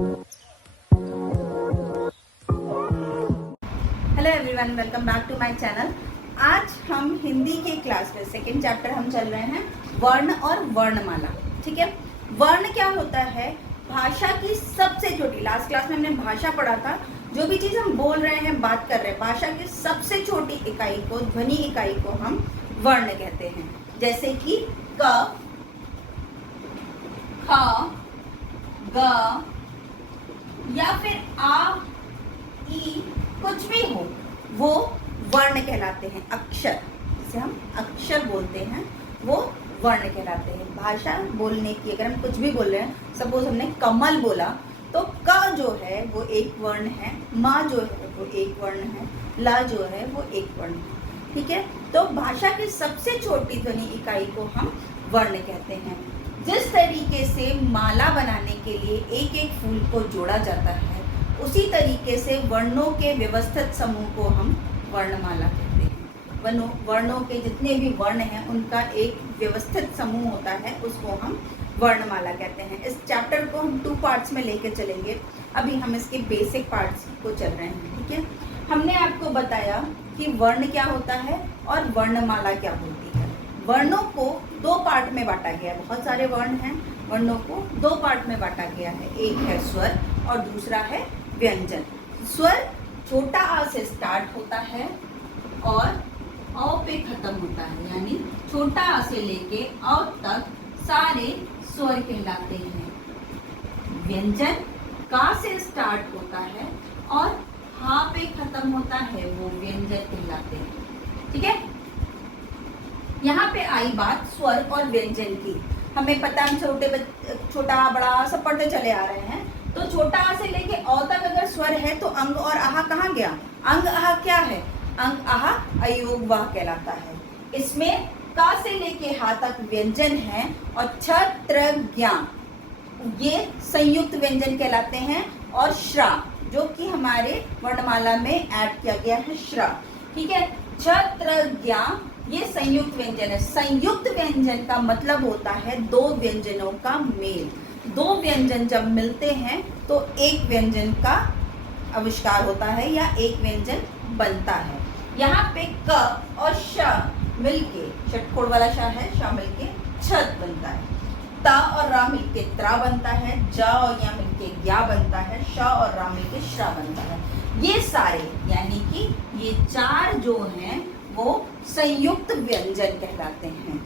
Hello everyone, welcome back to my channel. आज हम हिंदी के क्लास में सेकेंड चैप्टर हम चल रहे हैं वर्ण और वर्णमाला। ठीक है, वर्ण क्या होता है? भाषा की सबसे छोटी, लास्ट क्लास में हमने भाषा पढ़ा था। जो भी चीज हम बोल रहे हैं, बात कर रहे हैं, भाषा की सबसे छोटी इकाई को, ध्वनि इकाई को हम वर्ण कहते हैं। जैसे कि क, ख, ग या फिर आ, ई, कुछ भी हो, वो वर्ण कहलाते हैं। अक्षर, जिसे हम अक्षर बोलते हैं, वो वर्ण कहलाते हैं। भाषा बोलने की, अगर हम कुछ भी बोल रहे हैं, सपोज हमने कमल बोला, तो क जो है वो एक वर्ण है, मा जो है वो एक वर्ण है, ला जो है वो एक वर्ण है। ठीक है, तो भाषा की सबसे छोटी ध्वनि इकाई को हम वर्ण कहते हैं। जिस तरीके से माला बनाने के लिए एक एक फूल को जोड़ा जाता है, उसी तरीके से वर्णों के व्यवस्थित समूह को हम वर्णमाला कहते हैं। वर्णों के जितने भी वर्ण हैं, उनका एक व्यवस्थित समूह होता है, उसको हम वर्णमाला कहते हैं। इस चैप्टर को हम 2 पार्ट्स में लेकर चलेंगे। अभी हम इसके बेसिक पार्ट्स को चल रहे हैं। ठीक है, हमने आपको बताया कि वर्ण क्या होता है और वर्णमाला क्या होती है। वर्णों को 2 पार्ट में बांटा गया है। बहुत सारे वर्ण हैं, वर्णों को 2 पार्ट में बांटा गया है। एक है स्वर और दूसरा है व्यंजन। स्वर छोटा आ से स्टार्ट होता है और अ पे खत्म होता है, यानी छोटा आ से लेके अ तक सारे स्वर कहलाते हैं। व्यंजन का से स्टार्ट होता है और हा पे खत्म होता है, वो व्यंजन कहलाते हैं। ठीक है, यहाँ पे आई बात स्वर और व्यंजन की। हमें पता, हम छोटा बड़ा सब पढ़ते चले आ रहे हैं। तो छोटा आ से लेके अ तक अगर स्वर है तो अंग और आहा कहाँ गया? अंग आहा क्या है? अंग आहा अयोग वाह कहलाता है। इसमें का से लेके हा तक व्यंजन है और छ त्र ज्ञा ये संयुक्त व्यंजन कहलाते हैं। और श्रा, जो कि हमारे वर्णमाला में ऐड किया गया है, श्रा। ठीक है, छ त्र ज्ञा ये संयुक्त व्यंजन है। संयुक्त व्यंजन का मतलब होता है 2 व्यंजनों का मेल। 2 व्यंजन जब मिलते हैं तो एक व्यंजन का आविष्कार होता है या एक व्यंजन बनता है। यहाँ पे क और श मिलके, षटकोण वाला श है, श मिलके छत बनता है। ता और रा मिलके त्रा बनता है। ज और या मिलके ज्ञा बनता है। श और रा मिलके श्रा बनता है। ये सारे, यानी कि ये 4 जो हैं वो संयुक्त व्यंजन कहलाते हैं।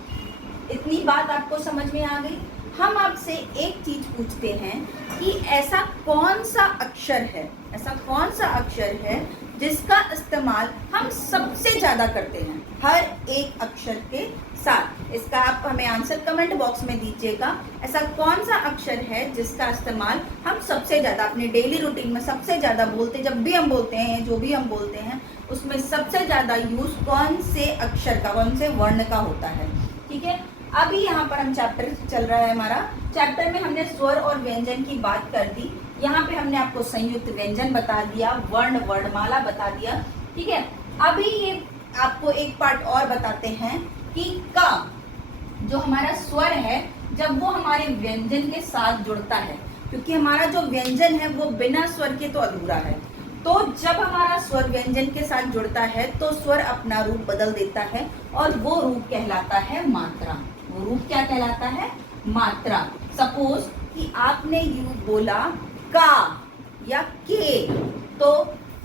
इतनी बात आपको समझ में आ गई? हम आपसे एक चीज पूछते हैं कि ऐसा कौन सा अक्षर है जिसका इस्तेमाल हम सबसे ज्यादा करते हैं हर एक अक्षर के साथ। इसका आप हमें आंसर कमेंट बॉक्स में दीजिएगा। ऐसा कौन सा अक्षर है जिसका इस्तेमाल हम सबसे ज्यादा अपने डेली रूटीन में सबसे ज्यादा बोलते हैं? जब भी हम बोलते हैं, जो भी हम बोलते हैं, उसमें सबसे ज्यादा यूज कौन से अक्षर का, कौन से वर्ण का होता है? ठीक है, अभी यहाँ पर हम चैप्टर चल रहा है हमारा। चैप्टर में हमने स्वर और व्यंजन की बात कर दी। यहाँ पे हमने आपको संयुक्त व्यंजन बता दिया, वर्ण वर्णमाला बता दिया। ठीक है, अभी ये आपको एक पार्ट और बताते हैं कि का जो हमारा स्वर है, जब वो हमारे व्यंजन के साथ जुड़ता है, क्योंकि हमारा जो व्यंजन है वो बिना स्वर के तो अधूरा है। तो जब हमारा स्वर व्यंजन के साथ जुड़ता है तो स्वर अपना रूप बदल देता है और वो रूप कहलाता है मात्रा। वो रूप क्या कहलाता है? मात्रा। सपोज कि आपने यू बोला का या के, तो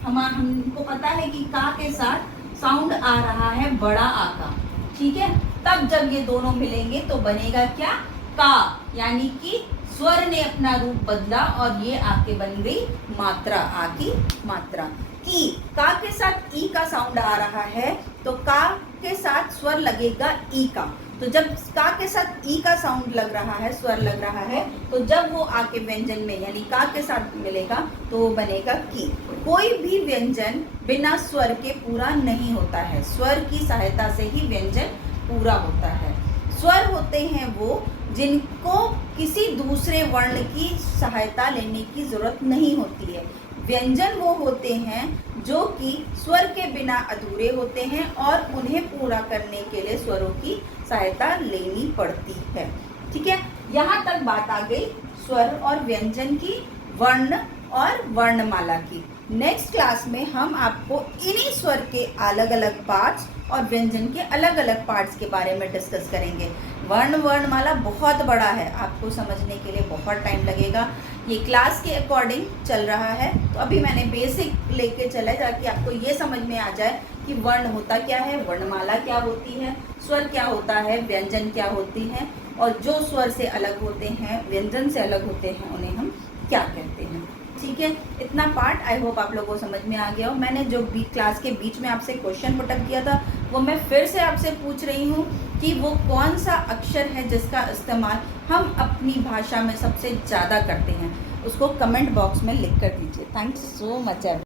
हमको पता है कि का के साथ साउंड आ रहा है बड़ा आ का। ठीक है, तब जब ये दोनों मिलेंगे तो बनेगा क्या? का, यानी कि स्वर ने अपना रूप बदला और ये आके बन गई मात्रा, आ की मात्रा। की, का के साथ ई का साउंड आ रहा है तो का के साथ स्वर लगेगा ई का। तो जब का के साथ ई का साउंड लग रहा है, स्वर लग रहा है, तो जब वो आके व्यंजन में यानी का के साथ मिलेगा तो वो बनेगा की। कोई भी व्यंजन बिना स्वर के पूरा नहीं होता है। स्वर की सहायता से ही व्यंजन पूरा होता है। स्वर होते हैं वो जिनको किसी दूसरे वर्ण की सहायता लेने की जरूरत नहीं होती है। व्यंजन वो होते हैं जो कि स्वर के बिना अधूरे होते हैं और उन्हें पूरा करने के लिए स्वरों की सहायता लेनी पड़ती है। ठीक है, यहाँ तक बात आ गई स्वर और व्यंजन की। वर्ण और वर्णमाला की। नेक्स्ट क्लास में हम आपको इन्हीं स्वर के अलग अलग पार्ट्स और व्यंजन के अलग अलग पार्ट्स के बारे में डिस्कस करेंगे। वर्णमाला बहुत बड़ा है, आपको समझने के लिए बहुत टाइम लगेगा। ये क्लास के अकॉर्डिंग चल रहा है, तो अभी मैंने बेसिक लेके चला ताकि आपको ये समझ में आ जाए कि वर्ण होता क्या है, वर्णमाला क्या होती है, स्वर क्या होता है, व्यंजन क्या होती है, और जो स्वर से अलग होते हैं, व्यंजन से अलग होते हैं, उन्हें हम क्या कहते हैं। ठीक है, इतना पार्ट आई होप आप लोगों को समझ में आ गया हो। मैंने जो क्लास के बीच में आपसे क्वेश्चन पुटअप किया था वो मैं फिर से आपसे पूछ रही हूँ कि वो कौन सा अक्षर है जिसका इस्तेमाल हम अपनी भाषा में सबसे ज़्यादा करते हैं, उसको कमेंट बॉक्स में लिख कर दीजिए। Thanks so much.